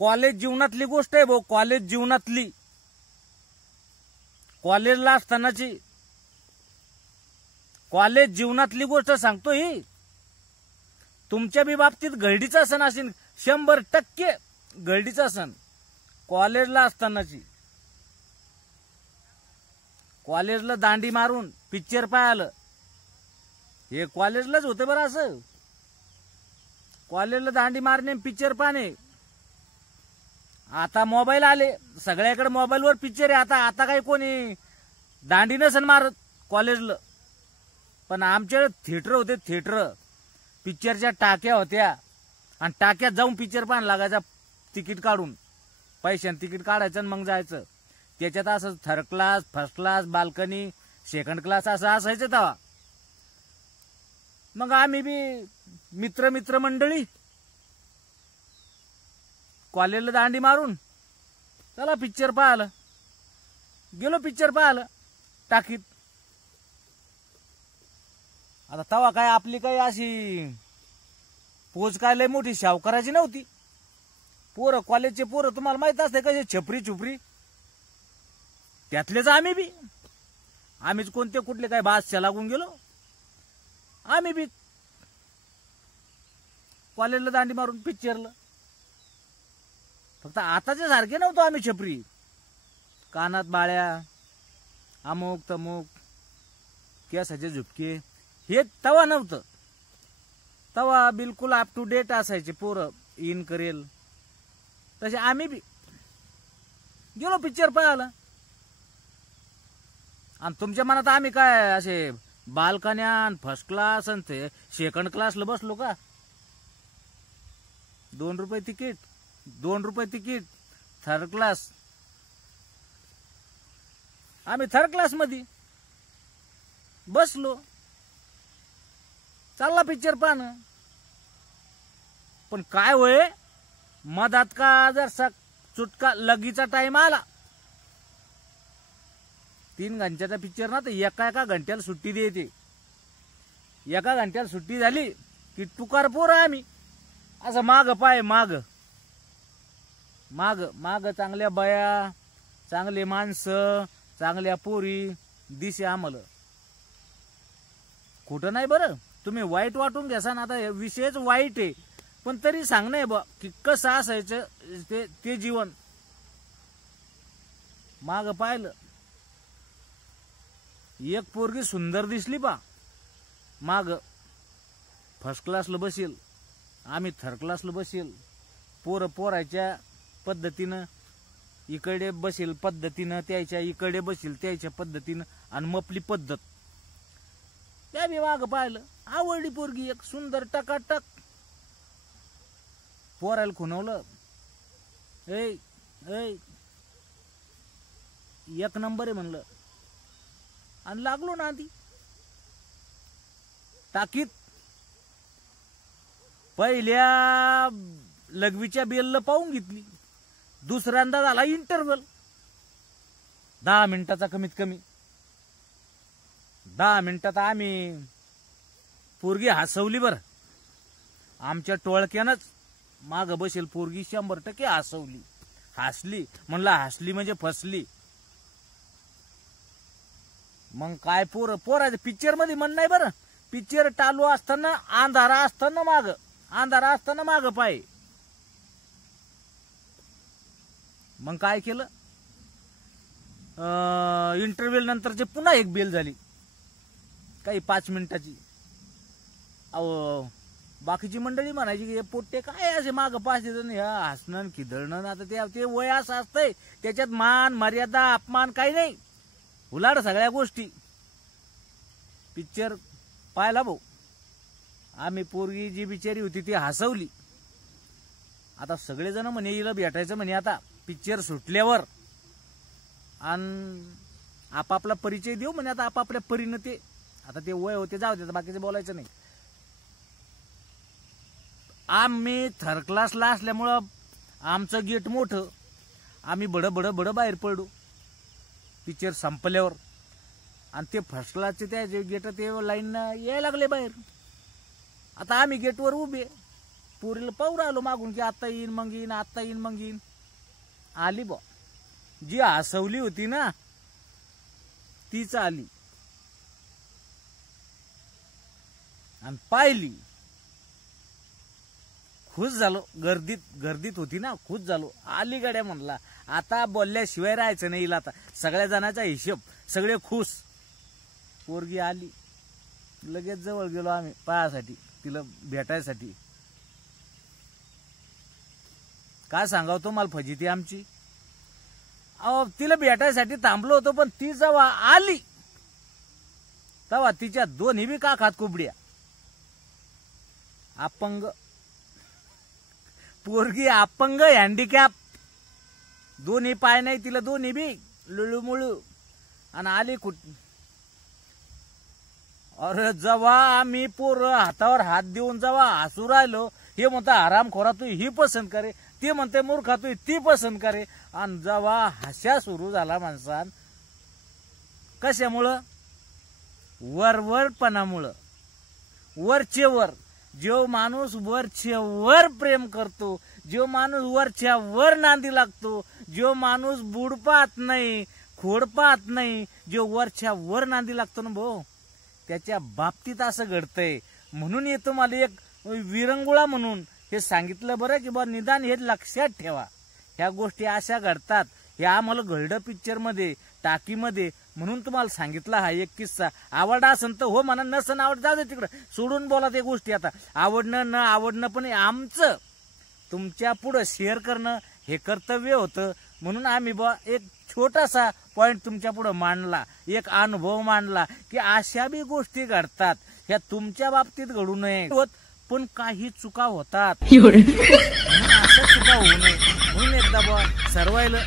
College जीवनातली गोष्ट आहे भाऊ, कॉलेज जीवनातली, कॉलेजला असतानाची, कॉलेज जीवनातली गोष्ट सांगतो ही. तुमच्या बी बाबतीत घरडीचा सण असेल, 100% घरडीचा सण. कॉलेजला असतानाची, कॉलेजला दांडी मारून पिक्चर पाहायला, हे कॉलेजलाच होते बरं. असं कॉलेजला दांडी मारणे पिक्चर पाहणे. आता मोबाईल आले, सगळ्याकडे मोबाईलवर पिक्चर आहे. आता काही कोणी दांडी नसन मारत कॉलेजला, पण आमच्याकडे थिएटर होते, थिएटर. पिक्चरच्या टाक्या होत्या आणि टाक्यात जाऊन पिक्चर पाहायला लागायचा, तिकीट काढून, पैशाने तिकीट काढायचं आणि मग जायचं. त्याच्यात असं third class, first class, balcony, second class असं असायचं तेव्हा. मग आम्ही बी मित्र मंडळी कॉलेजला दांडी मारून चला पिक्चर पाहायला गेलो, पिक्चर पाहायला टाकीत. आता तवा काय आपली काही अशी पोच काय लय मोठी सावकाराची नव्हती. पोरं, कॉलेजचे पोरं तुम्हाला माहित असते कसे छपरी छुपरी, त्यातलेच आम्ही बी. आम्हीच कोणते कुठले काय बासच्या लागून गेलो. आम्ही बी कॉलेजला दांडी मारून पिक्चरला. फक्त आताच्या सारखे नव्हतो आम्ही छपरी, कानात बाळ्या, अमुक तमुक, केसाचे झुपके, हे तवा नव्हतं. तवा बिलकुल अप टू डेट असायचे पोरं, इन करेल तसे. आम्ही बी गेलो पिक्चर पाहायला. आणि तुमच्या मनात आम्ही काय असे बाल्कन्या, फर्स्ट क्लास आणि ते सेकंड क्लासला बसलो का? 2 रुपये तिकीट, 2 रुपये तिकीट, थर्ड क्लास. आम्ही थर्ड क्लास मध्ये बसलो, चालला पिक्चर पाहणं. पण काय होय, मधात का जर चुटका लगीचा टाइम आला, 3 घंट्याचा पिक्चर ना, तर एका घंट्याला सुट्टी द्यायची. एका घंट्याला सुट्टी झाली की टुकार पोर आम्ही असं माग पाय, माग माग माग, चांगल्या बाया, चांगले माणसं, चांगल्या पोरी दिसे आम्हाला. खोटं नाही बरं, तुम्ही वाईट वाटून घ्यासा ना. आता विषयच वाईट आहे, पण तरी सांगणं बा की कसं असायचं ते जीवन. माग पाहिलं, एक पोरगी सुंदर दिसली बा, माग फर्स्ट क्लासला बसेल, आम्ही थर्ड क्लासला बसेल. पोराच्या पद्धतीनं इकडे बसेल पद्धतीनं, त्याच्या इकडे बसेल त्याच्या पद्धतीनं, आणि मपली पद्धत. त्या बी माग पाहिलं, आवडली पोरगी एक सुंदर, टकाटक. पोराला खुणवलं, ए एक नंबर आहे म्हणलं, आणि लागलो ना आधी टाकीत. पहिल्या लघवीच्या बेलला पाहून घेतली, दुसऱ्यांदा झाला इंटरव्हल 10 मिनिटाचा, कमीत कमी 10 मिनिटात आम्ही पोरगी हसवली. बर, आमच्या टोळक्यानंच माग बसेल पोरगी 100% हसवली. हसली म्हणला, हसली म्हणजे फसली. मग काय पोराचं पिक्चर मध्ये म्हण नाही बरं. पिक्चर चालू असताना अंधारा असताना माग पाय. मग काय केलं, इंटरव्ह्यू नंतरचे पुन्हा एक बेल झाली, काही 5 मिनिटाची. अहो, बाकीची मंडळी म्हणायची की हे पोट्टे काय असे माग पाच देत, हसणं खिदळणं. आता ते वय असं असतंय, त्याच्यात मान मर्यादा अपमान काही नाही, उलाढ सगळ्या गोष्टी. पिक्चर पाहिला भाऊ आम्ही, पोरगी जी बिचारी होती ती हसवली. आता सगळेजण म्हणे हिला भेटायचं म्हणे आता पिक्चर सुटल्यावर, आणि आपापला परिचय देऊ म्हणे आता आपापल्या परीनं. ते आता ते वय होते, जाऊ दे, बाकीचं बोलायचं नाही. आम्ही थर्ड क्लासला असल्यामुळं आमचं गेट मोठं, आम्ही बड बाहेर पडू पिक्चर संपल्यावर. आणि ते फर्स्ट क्लासचे त्या गेट ते लाईन यायला लागले बाहेर. आता आम्ही गेटवर उभे, पोरीला पाहू राहिलो मागून की आता येईन मग येईन, आता येईन मग येईन. आली बा. जी हसवली होती ना तीच आली आणि पाहिली. खुश झालो. गर्दीत होती ना, खुश झालो. आली गाड्या म्हणला आता बोलल्याशिवाय राहायचं नाही. आता सगळ्या जणांचा हिशोब, सगळे खुश. पोरगी आली. लगेच जवळ गेलो आम्ही पायासाठी, तिला भेटायसाठी. काय सांगाव तुम्हाला फजिती आमची. अहो तिला भेटायसाठी थांबलो होतो, पण ती जेव्हा आली तेव्हा तिच्या दोन्ही बी काखात कुबड्या. अपंग पोरगी, अपंग, हँडिकॅप, दोन्ही पाय नाही तिला, दोन्ही बी लुळूमुळू. आणि आली कुठ. अरे जेव्हा आम्ही पोर हातावर हात देऊन जेव्हा हसू राहिलो, हे म्हणता आरामखोरा तू ही पसंत करे, ते म्हणते मूर्खा तू ती पसंत करे. आणि जेव्हा हास्या सुरू झाला माणसान, कशामुळं? वरवरपणामुळं. वरचे वर. जो माणूस वरच्या वर प्रेम करतो, जो माणूस वरच्या वर नांदी लागतो, जो माणूस बुड पाहत नाही, खोड पाहत नाही, जो वरच्या वर नांदी लागतो ना भाऊ, त्याच्या बाबतीत असं घडतंय. म्हणून हे तुम्हाला एक विरंगुळा म्हणून हे सांगितलं बरं की बा निदान हे लक्षात ठेवा. ह्या गोष्टी अशा घडतात. हे आम्हाला घडलं पिक्चर मध्ये, टाकीमध्ये, म्हणून तुम्हाला सांगितला हा एक किस्सा. आवडा असेल तर हो म्हणा, नसन आवड जाऊ दे तिकडं, सोडून बोला ते गोष्टी. आता आवडणं न आवडणं पण आमचं तुमच्या पुढं शेअर करणं हे कर्तव्य होतं. म्हणून आम्ही बा एक छोटासा पॉइंट तुमच्या पुढं मांडला, एक अनुभव मांडला की अशा बी गोष्टी घडतात. ह्या तुमच्या बाबतीत घडू नये, पण काही चुका होतात. म्हणून अशा चुका होऊ नये म्हणून एकदा बा सर्वायला